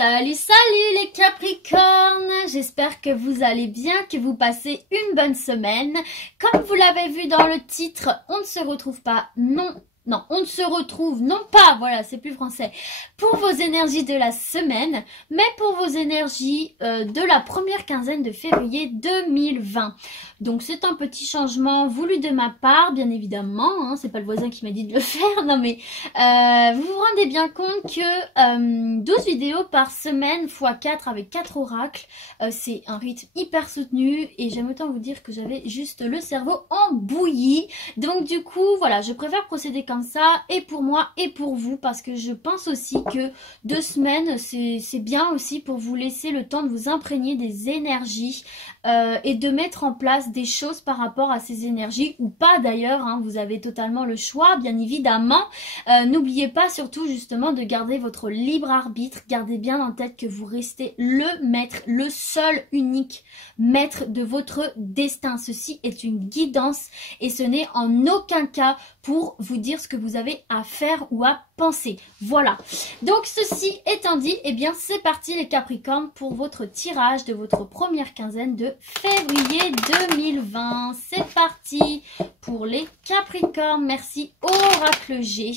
Salut, salut les Capricornes! J'espère que vous allez bien, que vous passez une bonne semaine. Comme vous l'avez vu dans le titre, on ne se retrouve pas, on ne se retrouve, non pas, voilà, c'est plus français, pour vos énergies de la semaine, mais pour vos énergies de la première quinzaine de février 2020. Donc c'est un petit changement voulu de ma part, bien évidemment, hein, c'est pas le voisin qui m'a dit de le faire, non mais vous vous rendez bien compte que 12 vidéos par semaine x 4 avec 4 oracles, c'est un rythme hyper soutenu et j'aime autant vous dire que j'avais juste le cerveau en bouillie. Donc du coup, voilà, je préfère procéder comme ça et pour moi et pour vous parce que je pense aussi que 2 semaines, c'est bien aussi pour vous laisser le temps de vous imprégner des énergies et de mettre en place des choses par rapport à ces énergies ou pas d'ailleurs, hein, vous avez totalement le choix bien évidemment. N'oubliez pas surtout justement de garder votre libre arbitre, gardez bien en tête que vous restez le maître, le seul unique maître de votre destin. Ceci est une guidance et ce n'est en aucun cas pour vous dire ce que vous avez à faire ou à penser. Voilà. Donc ceci étant dit, eh bien c'est parti les Capricornes pour votre tirage de votre première quinzaine de février 2020. C'est parti pour les Capricornes. Merci au Oracle G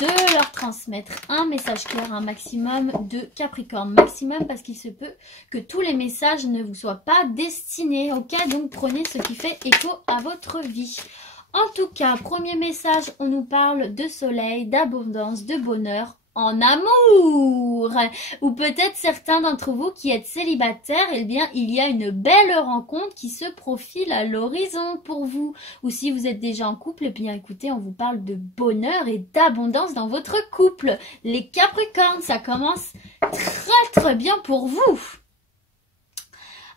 de leur transmettre un message clair, un maximum de Capricorne. Maximum parce qu'il se peut que tous les messages ne vous soient pas destinés. Ok, donc prenez ce qui fait écho à votre vie. En tout cas, premier message, on nous parle de soleil, d'abondance, de bonheur en amour. Ou peut-être certains d'entre vous qui êtes célibataires, eh bien, il y a une belle rencontre qui se profile à l'horizon pour vous. Ou si vous êtes déjà en couple, eh bien, écoutez, on vous parle de bonheur et d'abondance dans votre couple. Les Capricornes, ça commence très bien pour vous.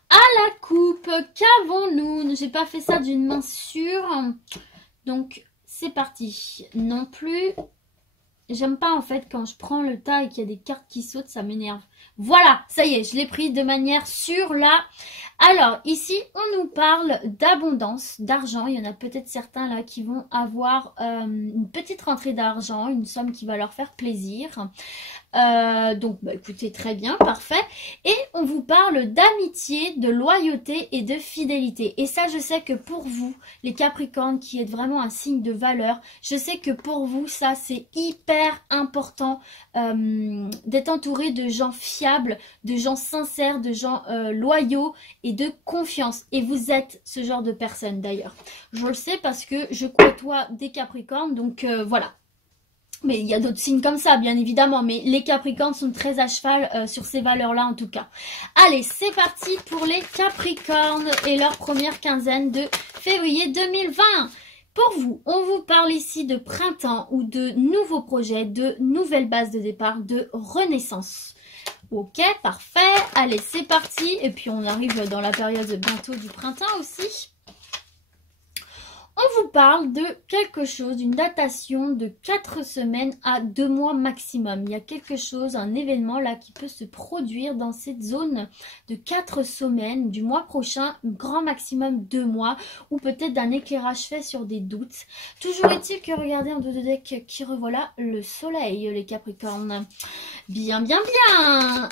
À la coupe, qu'avons-nous? J'ai pas fait ça d'une main sûre. Donc, c'est parti. Non plus. J'aime pas en fait quand je prends le tas et qu'il y a des cartes qui sautent, ça m'énerve. Voilà, ça y est, je l'ai pris de manière sûre là. Alors, ici, on nous parle d'abondance, d'argent. Il y en a peut-être certains là qui vont avoir une petite rentrée d'argent, une somme qui va leur faire plaisir. Donc bah, écoutez, très bien, parfait. Et on vous parle d'amitié, de loyauté et de fidélité. Et ça, je sais que pour vous, les Capricornes, qui êtes vraiment un signe de valeur, je sais que pour vous, ça c'est hyper important d'être entouré de gens fiables, de gens sincères, de gens loyaux et de confiance. Et vous êtes ce genre de personne d'ailleurs. Je le sais parce que je côtoie des Capricornes, donc voilà. Mais il y a d'autres signes comme ça, bien évidemment. Mais les Capricornes sont très à cheval sur ces valeurs-là, en tout cas. Allez, c'est parti pour les Capricornes et leur première quinzaine de février 2020. Pour vous, on vous parle ici de printemps ou de nouveaux projets, de nouvelles bases de départ, de renaissance. Ok, parfait. Allez, c'est parti. Et puis, on arrive dans la période bientôt du printemps aussi. On vous parle de quelque chose, d'une datation de 4 semaines à 2 mois maximum. Il y a quelque chose, un événement là qui peut se produire dans cette zone de 4 semaines du mois prochain, grand maximum 2 mois, ou peut-être d'un éclairage fait sur des doutes. Toujours est-il que regardez en dos de deck qui revoilà le soleil, les Capricornes. Bien.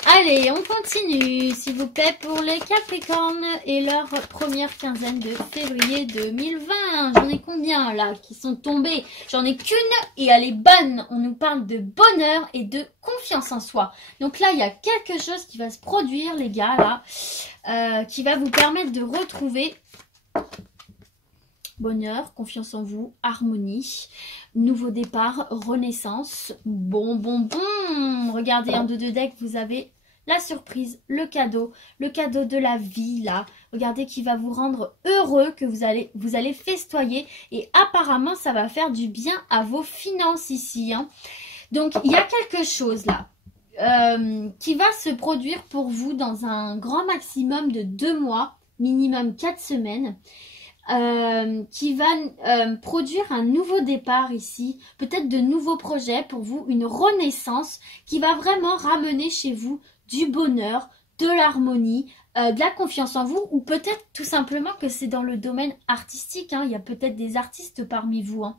Allez, on continue, s'il vous plaît, pour les Capricornes et leur première quinzaine de février 2020. J'en ai combien là qui sont tombés? J'en ai qu'une et elle est bonne. On nous parle de bonheur et de confiance en soi. Donc là, il y a quelque chose qui va se produire, les gars, là, qui va vous permettre de retrouver bonheur, confiance en vous, harmonie, nouveau départ, renaissance. Bon. Regardez, en dos de deck, vous avez la surprise, le cadeau de la vie là. Regardez qui va vous rendre heureux, que vous allez festoyer et apparemment ça va faire du bien à vos finances ici. Hein. Donc il y a quelque chose là qui va se produire pour vous dans un grand maximum de 2 mois, minimum 4 semaines. Qui va produire un nouveau départ ici, peut-être de nouveaux projets pour vous, une renaissance qui va vraiment ramener chez vous du bonheur, de l'harmonie, de la confiance en vous, ou peut-être tout simplement que c'est dans le domaine artistique, hein. Il y a peut-être des artistes parmi vous. Hein.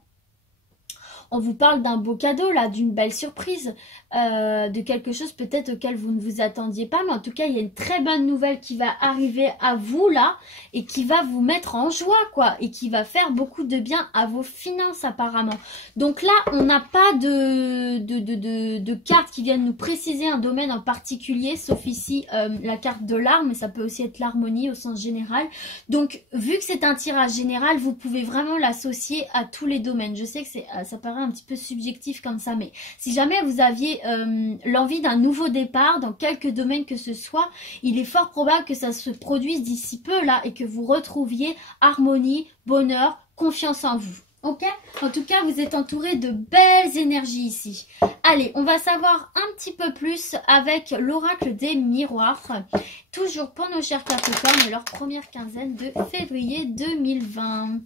on vous parle d'un beau cadeau là, d'une belle surprise, de quelque chose peut-être auquel vous ne vous attendiez pas, mais en tout cas il y a une très bonne nouvelle qui va arriver à vous là et qui va vous mettre en joie quoi, et qui va faire beaucoup de bien à vos finances apparemment. Donc là on n'a pas de cartes qui viennent nous préciser un domaine en particulier, sauf ici la carte de l'art, mais ça peut aussi être l'harmonie au sens général. Donc vu que c'est un tirage général, vous pouvez vraiment l'associer à tous les domaines. Je sais que ça paraît un petit peu subjectif comme ça, mais si jamais vous aviez l'envie d'un nouveau départ dans quelques domaines que ce soit, il est fort probable que ça se produise d'ici peu là et que vous retrouviez harmonie, bonheur, confiance en vous. Ok? En tout cas, vous êtes entouré de belles énergies ici. Allez, on va savoir un petit peu plus avec l'oracle des miroirs. Toujours pour nos chers Capricornes, leur première quinzaine de février 2020.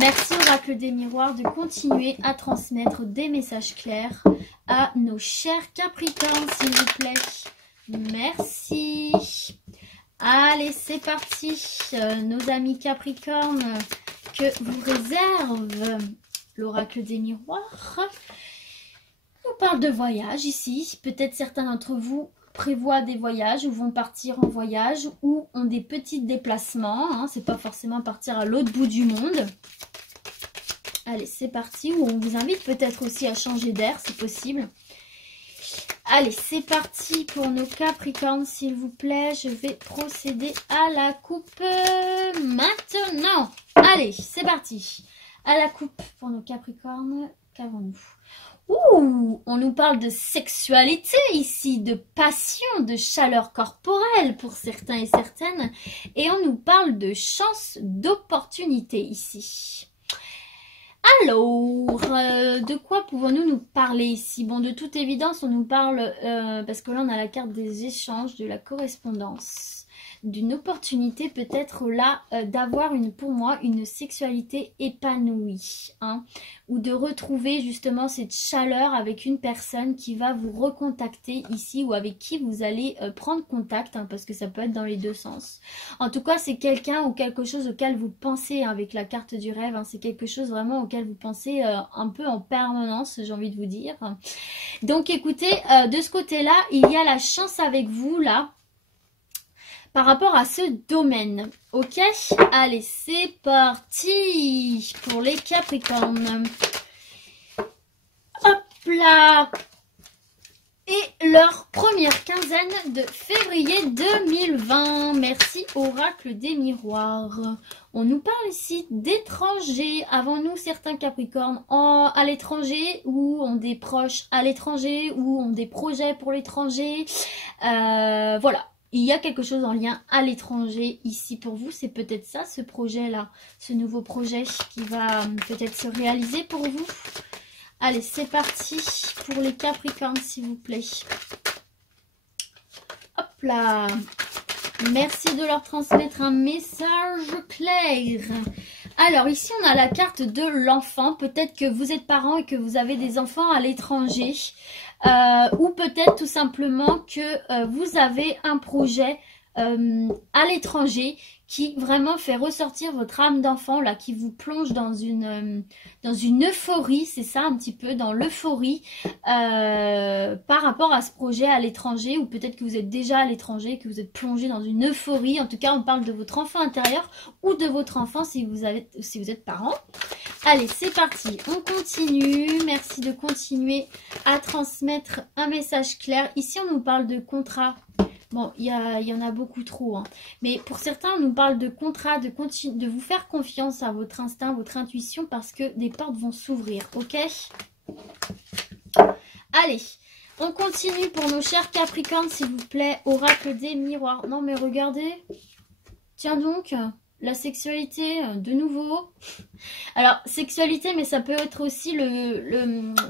Merci oracle des miroirs de continuer à transmettre des messages clairs à nos chers Capricornes, s'il vous plaît. Merci. Allez, c'est parti, nos amis Capricornes, que vous réserve l'oracle des miroirs. On parle de voyage ici. Peut-être certains d'entre vous prévoient des voyages ou vont partir en voyage ou ont des petits déplacements. Hein. C'est pas forcément partir à l'autre bout du monde. Allez, c'est parti. Ou on vous invite peut-être aussi à changer d'air, c'est possible. Allez, c'est parti pour nos Capricornes, s'il vous plaît. Je vais procéder à la coupe maintenant. Allez, c'est parti. À la coupe pour nos Capricornes, qu'avons-nous? Ouh, on nous parle de sexualité ici, de passion, de chaleur corporelle pour certains et certaines. Et on nous parle de chance, d'opportunité ici. Alors, de quoi pouvons-nous nous parler ici? Bon, de toute évidence, on nous parle, parce que là, on a la carte des échanges, de la correspondance, d'une opportunité peut-être là d'avoir pour moi une sexualité épanouie, hein, ou de retrouver justement cette chaleur avec une personne qui va vous recontacter ici ou avec qui vous allez prendre contact, hein, parce que ça peut être dans les deux sens. En tout cas, c'est quelqu'un ou quelque chose auquel vous pensez, hein, avec la carte du rêve, hein, c'est quelque chose vraiment auquel vous pensez un peu en permanence, j'ai envie de vous dire. Donc écoutez, de ce côté-là, il y a la chance avec vous là, par rapport à ce domaine. Ok, allez, c'est parti pour les Capricornes. Hop là. Et leur première quinzaine de février 2020. Merci oracle des miroirs. On nous parle ici d'étrangers. Avons-nous certains Capricornes à l'étranger ou ont des proches à l'étranger ou ont des projets pour l'étranger? Voilà. Il y a quelque chose en lien à l'étranger ici pour vous. C'est peut-être ça, ce projet-là, ce nouveau projet qui va peut-être se réaliser pour vous. Allez, c'est parti pour les Capricornes, s'il vous plaît. Hop là. Merci de leur transmettre un message clair. Alors, ici, on a la carte de l'enfant. Peut-être que vous êtes parent et que vous avez des enfants à l'étranger. Ou peut-être tout simplement que vous avez un projet à l'étranger qui vraiment fait ressortir votre âme d'enfant, là, qui vous plonge dans une euphorie, c'est ça un petit peu, dans l'euphorie par rapport à ce projet à l'étranger, ou peut-être que vous êtes déjà à l'étranger, que vous êtes plongé dans une euphorie. En tout cas, on parle de votre enfant intérieur ou de votre enfant si vous êtes parent. Allez, c'est parti, on continue. Merci de continuer à transmettre un message clair. Ici, on nous parle de contrat. Bon, il y en a beaucoup trop, hein. Mais pour certains, on nous parle de contrat, de vous faire confiance à votre instinct, votre intuition, parce que des portes vont s'ouvrir, ok? Allez, on continue pour nos chers Capricornes, s'il vous plaît. Oracle des miroirs. Non, mais regardez. Tiens donc, la sexualité, de nouveau. Alors, sexualité, mais ça peut être aussi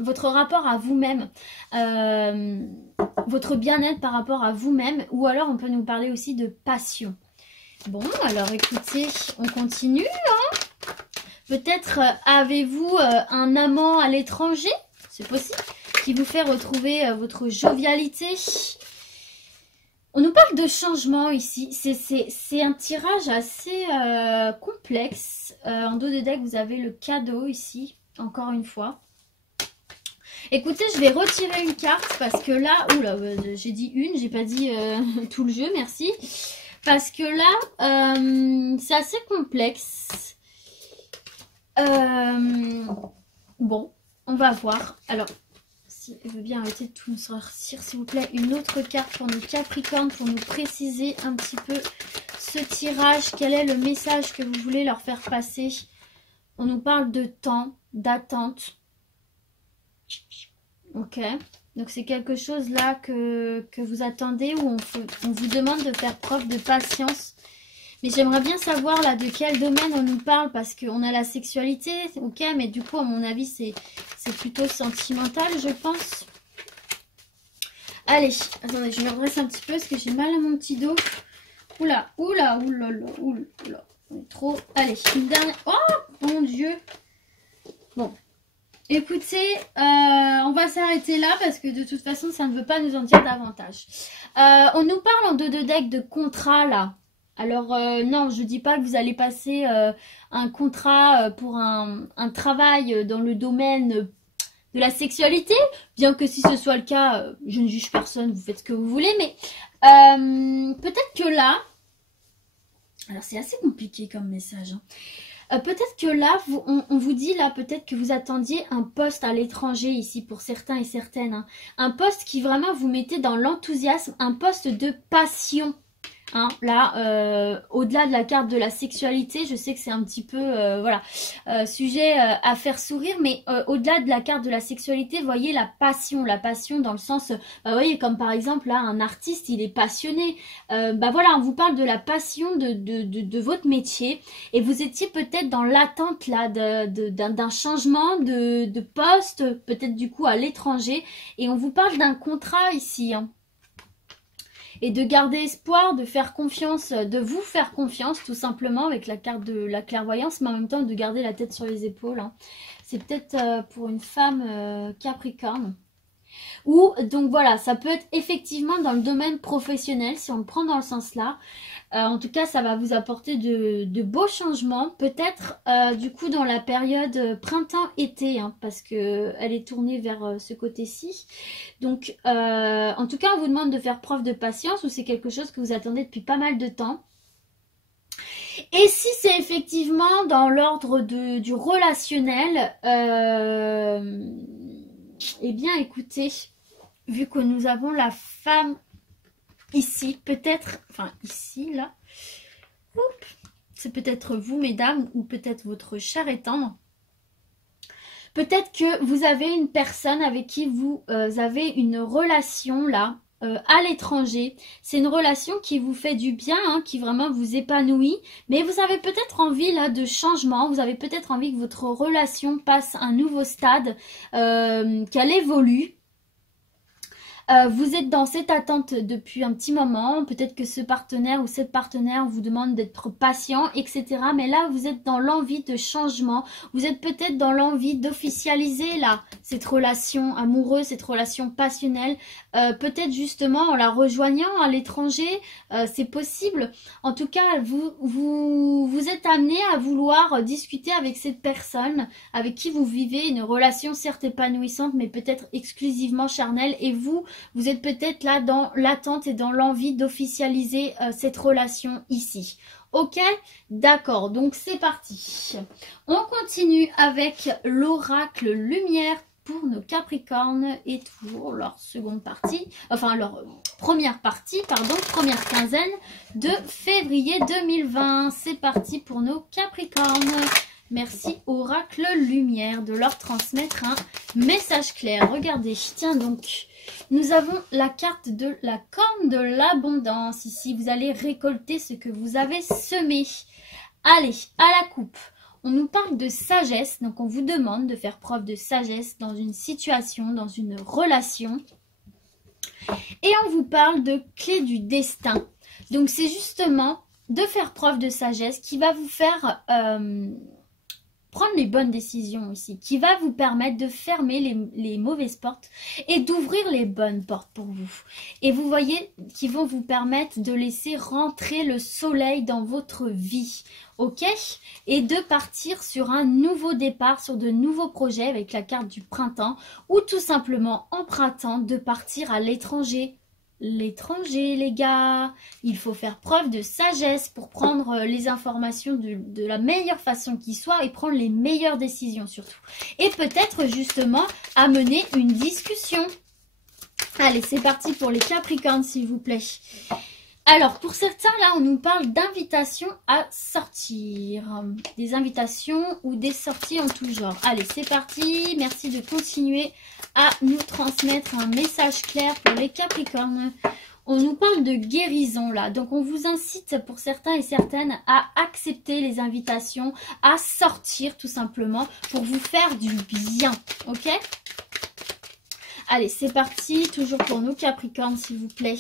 votre rapport à vous-même. Votre bien-être par rapport à vous-même. Ou alors, on peut nous parler aussi de passion. Bon, alors écoutez, on continue. Hein. Peut-être avez-vous un amant à l'étranger, c'est possible, qui vous fait retrouver votre jovialité. On nous parle de changement ici. C'est un tirage assez complexe. En dos de deck, vous avez le cadeau ici. encore une fois. Écoutez, je vais retirer une carte parce que là... Oula, j'ai dit une, j'ai pas dit tout le jeu, merci. Parce que là, c'est assez complexe. Bon, on va voir. Alors, si elle veut bien arrêter de tout nous sortir, s'il vous plaît, une autre carte pour nos Capricornes, pour nous préciser un petit peu ce tirage. Quel est le message que vous voulez leur faire passer? On nous parle de temps, d'attente. Ok, donc c'est quelque chose là que vous attendez, où on vous demande de faire preuve de patience. Mais j'aimerais bien savoir là de quel domaine on nous parle, parce qu'on a la sexualité, ok, mais du coup à mon avis c'est plutôt sentimental, je pense. Allez, attendez, je me redresse un petit peu parce que j'ai mal à mon petit dos. Oula, oula, oula, oula, oula, on est trop... Allez, une dernière... Oh mon Dieu. Bon. Écoutez, on va s'arrêter là parce que de toute façon, ça ne veut pas nous en dire davantage. On nous parle en 2 decks de contrat là. Alors non, je ne dis pas que vous allez passer un contrat pour un travail dans le domaine de la sexualité. Bien que si ce soit le cas, je ne juge personne, vous faites ce que vous voulez. Mais peut-être que là... Alors c'est assez compliqué comme message, hein. Peut-être que là, on vous dit là, peut-être que vous attendiez un poste à l'étranger ici pour certains et certaines. Hein. Un poste qui vraiment vous mettait dans l'enthousiasme, un poste de passion. Hein, là, au-delà de la carte de la sexualité, je sais que c'est un petit peu voilà, sujet à faire sourire, mais au-delà de la carte de la sexualité, voyez la passion dans le sens, vous voyez, comme par exemple là, un artiste, il est passionné. Bah voilà, on vous parle de la passion de votre métier, et vous étiez peut-être dans l'attente là d'un changement de poste, peut-être du coup à l'étranger, et on vous parle d'un contrat ici. Hein. Et de garder espoir, de faire confiance, de vous faire confiance tout simplement avec la carte de la clairvoyance, mais en même temps de garder la tête sur les épaules. Hein. C'est peut-être pour une femme Capricorne. Ou donc voilà, ça peut être effectivement dans le domaine professionnel si on le prend dans le sens là. En tout cas, ça va vous apporter de beaux changements. Peut-être du coup dans la période printemps-été, hein, parce qu'elle est tournée vers ce côté-ci. Donc en tout cas, on vous demande de faire preuve de patience, ou c'est quelque chose que vous attendez depuis pas mal de temps. Et si c'est effectivement dans l'ordre du relationnel, eh bien écoutez, vu que nous avons la femme ici, peut-être, enfin ici, là, c'est peut-être vous mesdames, ou peut-être votre chair et tendre. Peut-être que vous avez une personne avec qui vous avez une relation là, à l'étranger. C'est une relation qui vous fait du bien, hein, qui vraiment vous épanouit. Mais vous avez peut-être envie là de changement. Vous avez peut-être envie que votre relation passe un nouveau stade, qu'elle évolue. Vous êtes dans cette attente depuis un petit moment, peut-être que ce partenaire ou cette partenaire vous demande d'être patient, etc. Mais là, vous êtes dans l'envie de changement, vous êtes peut-être dans l'envie d'officialiser là cette relation amoureuse, cette relation passionnelle, peut-être justement en la rejoignant à l'étranger, c'est possible. En tout cas, vous êtes amené à vouloir discuter avec cette personne avec qui vous vivez une relation certes épanouissante, mais peut-être exclusivement charnelle, et vous êtes peut-être là dans l'attente et dans l'envie d'officialiser cette relation ici. Ok, d'accord, donc c'est parti. On continue avec l'oracle lumière pour nos Capricornes et toujours leur seconde partie, enfin leur première partie, pardon, première quinzaine de février 2020. C'est parti pour nos Capricornes. Merci Oracle Lumière de leur transmettre un message clair. Regardez, tiens donc, nous avons la carte de la corne de l'abondance. Ici, vous allez récolter ce que vous avez semé. Allez, à la coupe. On nous parle de sagesse, donc on vous demande de faire preuve de sagesse dans une situation, dans une relation. Et on vous parle de clé du destin. Donc c'est justement de faire preuve de sagesse qui va vous faire prendre les bonnes décisions ici, qui va vous permettre de fermer les mauvaises portes et d'ouvrir les bonnes portes pour vous. Et vous voyez, qui vont vous permettre de laisser rentrer le soleil dans votre vie, ok? Et de partir sur un nouveau départ, sur de nouveaux projets avec la carte du printemps, ou tout simplement en printemps de partir à l'étranger. L'étranger, les gars, il faut faire preuve de sagesse pour prendre les informations de la meilleure façon qui soit et prendre les meilleures décisions surtout. Et peut-être justement amener une discussion. Allez, c'est parti pour les Capricornes, s'il vous plaît. Alors, pour certains, là, on nous parle d'invitations à sortir. Des invitations ou des sorties en tout genre. Allez, c'est parti. Merci de continuer à nous transmettre un message clair pour les Capricornes. On nous parle de guérison, là. Donc, on vous incite, pour certains et certaines, à accepter les invitations, à sortir, tout simplement, pour vous faire du bien. Ok ? Allez, c'est parti. Toujours pour nous, Capricornes, s'il vous plaît.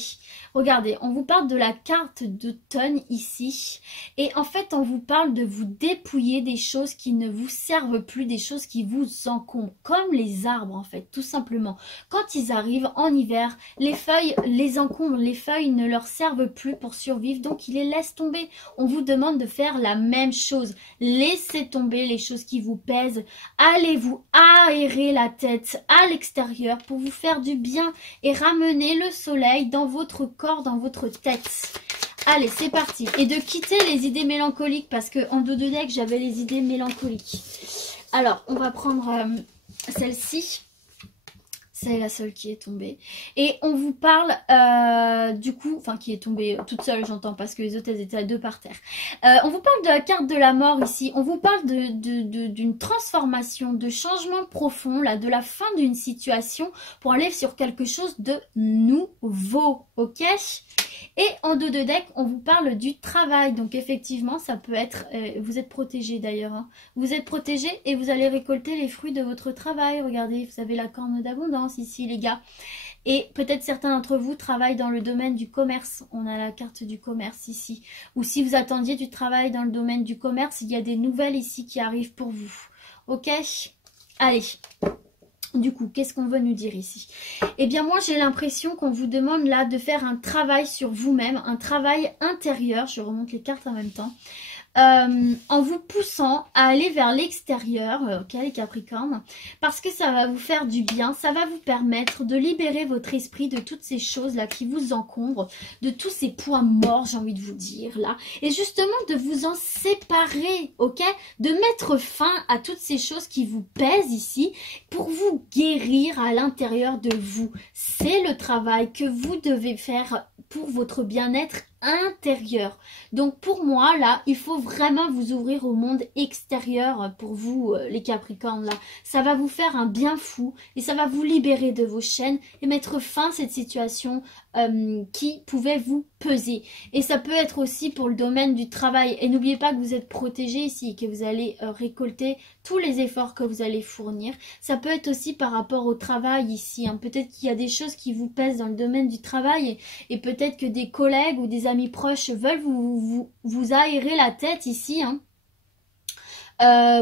Regardez, on vous parle de la carte d'automne ici. Et en fait, on vous parle de vous dépouiller des choses qui ne vous servent plus, des choses qui vous encombrent. Comme les arbres, en fait, tout simplement. Quand ils arrivent en hiver, les feuilles les encombrent. Les feuilles ne leur servent plus pour survivre, donc ils les laissent tomber. On vous demande de faire la même chose. Laissez tomber les choses qui vous pèsent. Allez vous aérer la tête à l'extérieur pour vous faire du bien et ramener le soleil dans votre corps, dans votre tête. Allez, c'est parti. Et de quitter les idées mélancoliques parce que en dos de deck, j'avais les idées mélancoliques. Alors, on va prendre celle-ci. C'est la seule qui est tombée. Et on vous parle du coup, enfin qui est tombée toute seule, j'entends, parce que les autres, elles étaient à deux par terre. On vous parle de la carte de la mort ici. On vous parle d'une transformation, de changement profond, là, de la fin d'une situation pour aller sur quelque chose de nouveau, ok? Et en dos de deck, on vous parle du travail. Donc effectivement, ça peut être... vous êtes protégé d'ailleurs. Hein. Vous êtes protégé et vous allez récolter les fruits de votre travail. Regardez, vous avez la corne d'abondance ici, les gars. Et peut-être certains d'entre vous travaillent dans le domaine du commerce. On a la carte du commerce ici. Ou si vous attendiez du travail dans le domaine du commerce, il y a des nouvelles ici qui arrivent pour vous. Ok? Allez. Du coup, qu'est-ce qu'on veut nous dire ici? Eh bien, moi, j'ai l'impression qu'on vous demande là de faire un travail sur vous-même, un travail intérieur. Je remonte les cartes en même temps. En vous poussant à aller vers l'extérieur, ok les Capricornes, parce que ça va vous faire du bien, ça va vous permettre de libérer votre esprit de toutes ces choses-là qui vous encombrent, de tous ces points morts, j'ai envie de vous dire, là, et justement de vous en séparer, ok, de mettre fin à toutes ces choses qui vous pèsent ici, pour vous guérir à l'intérieur de vous. C'est le travail que vous devez faire pour votre bien-être intérieur. Donc pour moi là, il faut vraiment vous ouvrir au monde extérieur pour vous les Capricornes là. Ça va vous faire un bien fou et ça va vous libérer de vos chaînes et mettre fin à cette situation qui pouvait vous peser. Et ça peut être aussi pour le domaine du travail. Et n'oubliez pas que vous êtes protégé ici, que vous allez récolter tous les efforts que vous allez fournir. Ça peut être aussi par rapport au travail ici. Hein. Peut-être qu'il y a des choses qui vous pèsent dans le domaine du travail et peut-être que des collègues ou des amis proches veulent vous aérer la tête ici, hein,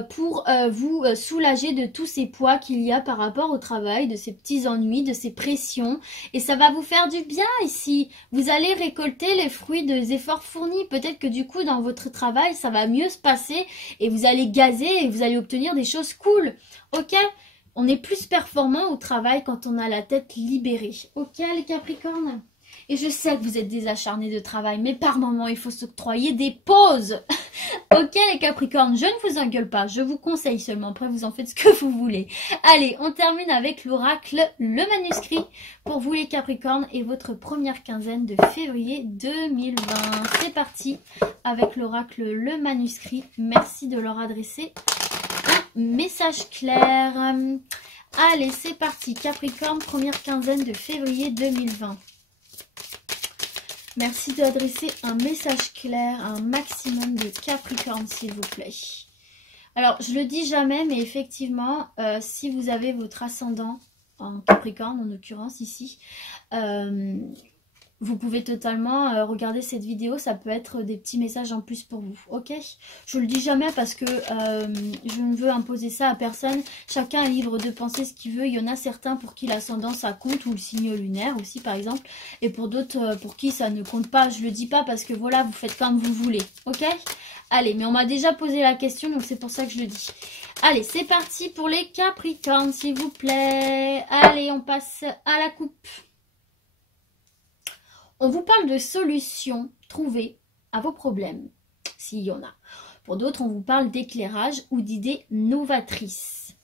pour vous soulager de tous ces poids qu'il y a par rapport au travail, de ces petits ennuis, de ces pressions. Et ça va vous faire du bien ici. Vous allez récolter les fruits des efforts fournis. Peut-être que du coup, dans votre travail, ça va mieux se passer et vous allez gazer et vous allez obtenir des choses cool. Ok ? On est plus performant au travail quand on a la tête libérée. Ok les Capricornes ? Et je sais que vous êtes des acharnés de travail, mais par moments, il faut s'octroyer des pauses. Ok les Capricornes, je ne vous engueule pas, je vous conseille seulement. Après, vous en faites ce que vous voulez. Allez, on termine avec l'oracle, le manuscrit, pour vous les Capricornes et votre première quinzaine de février 2020. C'est parti avec l'oracle, le manuscrit. Merci de leur adresser un message clair. Allez, c'est parti. Capricorne, première quinzaine de février 2020. Merci d'adresser un message clair à un maximum de Capricorne, s'il vous plaît. Alors, je le dis jamais, mais effectivement, si vous avez votre ascendant en Capricorne, en l'occurrence ici, vous pouvez totalement regarder cette vidéo. Ça peut être des petits messages en plus pour vous, ok? Je le dis jamais parce que je ne veux imposer ça à personne. Chacun est libre de penser ce qu'il veut. Il y en a certains pour qui l'ascendant ça compte, ou le signe lunaire aussi par exemple. Et pour d'autres pour qui ça ne compte pas. Je le dis pas parce que voilà, vous faites comme vous voulez, ok? Allez, mais on m'a déjà posé la question, donc c'est pour ça que je le dis. Allez, c'est parti pour les Capricornes, s'il vous plaît. Allez, on passe à la coupe. On vous parle de solutions trouvées à vos problèmes, s'il y en a. Pour d'autres, on vous parle d'éclairage ou d'idées novatrices.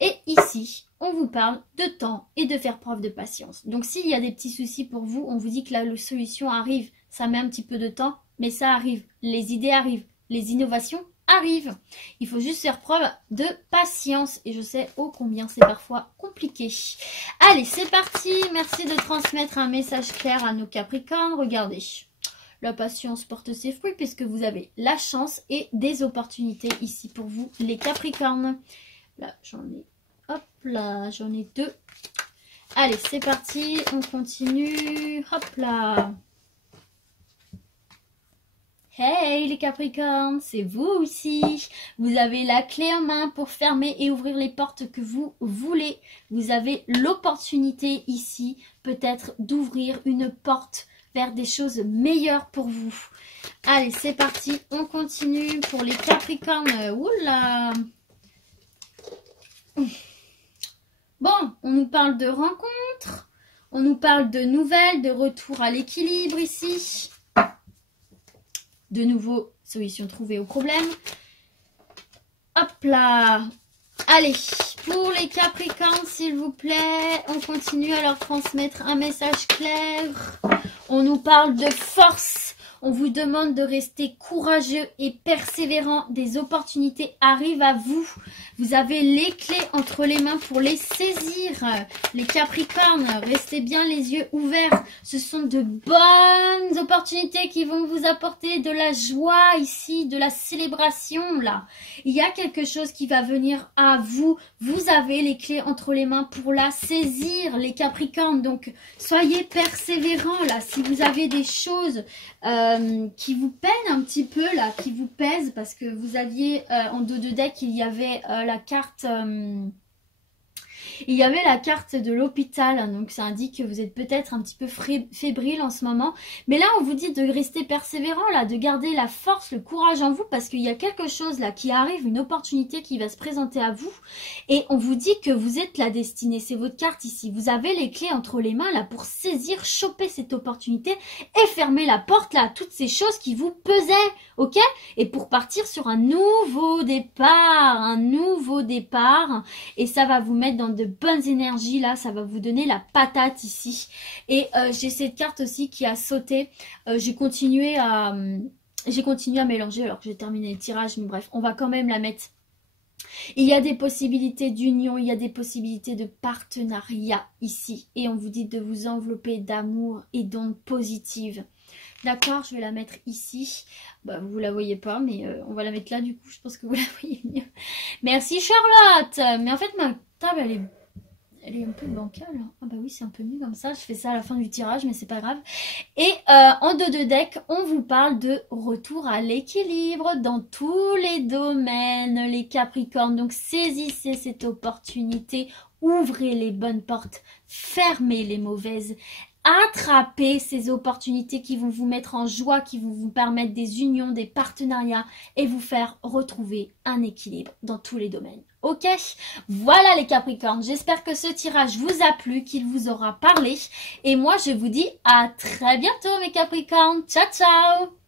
Et ici, on vous parle de temps et de faire preuve de patience. Donc, s'il y a des petits soucis pour vous, on vous dit que la solution arrive. Ça met un petit peu de temps, mais ça arrive. Les idées arrivent. Les innovations arrivent. Il faut juste faire preuve de patience. Et je sais ô combien c'est parfois compliqué. Allez, c'est parti. Merci de transmettre un message clair à nos Capricornes. Regardez. La patience porte ses fruits puisque vous avez la chance et des opportunités ici pour vous, les Capricornes. Là, j'en ai... Hop là, j'en ai 2. Allez, c'est parti. On continue. Hop là. Hey les Capricornes, c'est vous aussi. Vous avez la clé en main pour fermer et ouvrir les portes que vous voulez. Vous avez l'opportunité ici peut-être d'ouvrir une porte vers des choses meilleures pour vous. Allez, c'est parti. On continue pour les Capricornes. Oula. Bon, on nous parle de rencontres. On nous parle de nouvelles, de retour à l'équilibre ici. De nouveau, solution trouvée au problème. Hop là. Allez, pour les Capricornes, s'il vous plaît, on continue à leur transmettre un message clair. On nous parle de force. On vous demande de rester courageux et persévérant. Des opportunités arrivent à vous. Vous avez les clés entre les mains pour les saisir. Les Capricornes, restez bien les yeux ouverts. Ce sont de bonnes opportunités qui vont vous apporter de la joie ici, de la célébration là. Il y a quelque chose qui va venir à vous. Vous avez les clés entre les mains pour la saisir, les Capricornes. Donc, soyez persévérants là. Si vous avez des choses... qui vous peinent un petit peu là, qui vous pèsent parce que vous aviez en dos de deck il y avait la carte de l'hôpital, donc ça indique que vous êtes peut-être un petit peu fébrile en ce moment. Mais là, on vous dit de rester persévérant, là, de garder la force, le courage en vous, parce qu'il y a quelque chose là qui arrive, une opportunité qui va se présenter à vous. Et on vous dit que vous êtes la destinée, c'est votre carte ici. Vous avez les clés entre les mains là pour saisir, choper cette opportunité et fermer la porte là à toutes ces choses qui vous pesaient, ok? Et pour partir sur un nouveau départ, et ça va vous mettre dans de bonnes énergies là, ça va vous donner la patate ici. Et j'ai cette carte aussi qui a sauté. J'ai continué à mélanger alors que j'ai terminé le tirage, mais bref, on va quand même la mettre. Il y a des possibilités d'union, il y a des possibilités de partenariat ici. Et on vous dit de vous envelopper d'amour et d'ondes positives. D'accord, je vais la mettre ici. Bah, vous la voyez pas, mais on va la mettre là du coup. Je pense que vous la voyez mieux. Merci Charlotte. Mais en fait, ma table, elle est un peu bancale. Ah bah oui, c'est un peu mieux comme ça. Je fais ça à la fin du tirage, mais c'est pas grave. Et en dos de deck, on vous parle de retour à l'équilibre dans tous les domaines, les Capricornes. Donc, saisissez cette opportunité. Ouvrez les bonnes portes. Fermez les mauvaises. Attrapez ces opportunités qui vont vous mettre en joie, qui vont vous permettre des unions, des partenariats et vous faire retrouver un équilibre dans tous les domaines. Ok, voilà les Capricornes, j'espère que ce tirage vous a plu, qu'il vous aura parlé. Et moi, je vous dis à très bientôt mes Capricornes. Ciao, ciao!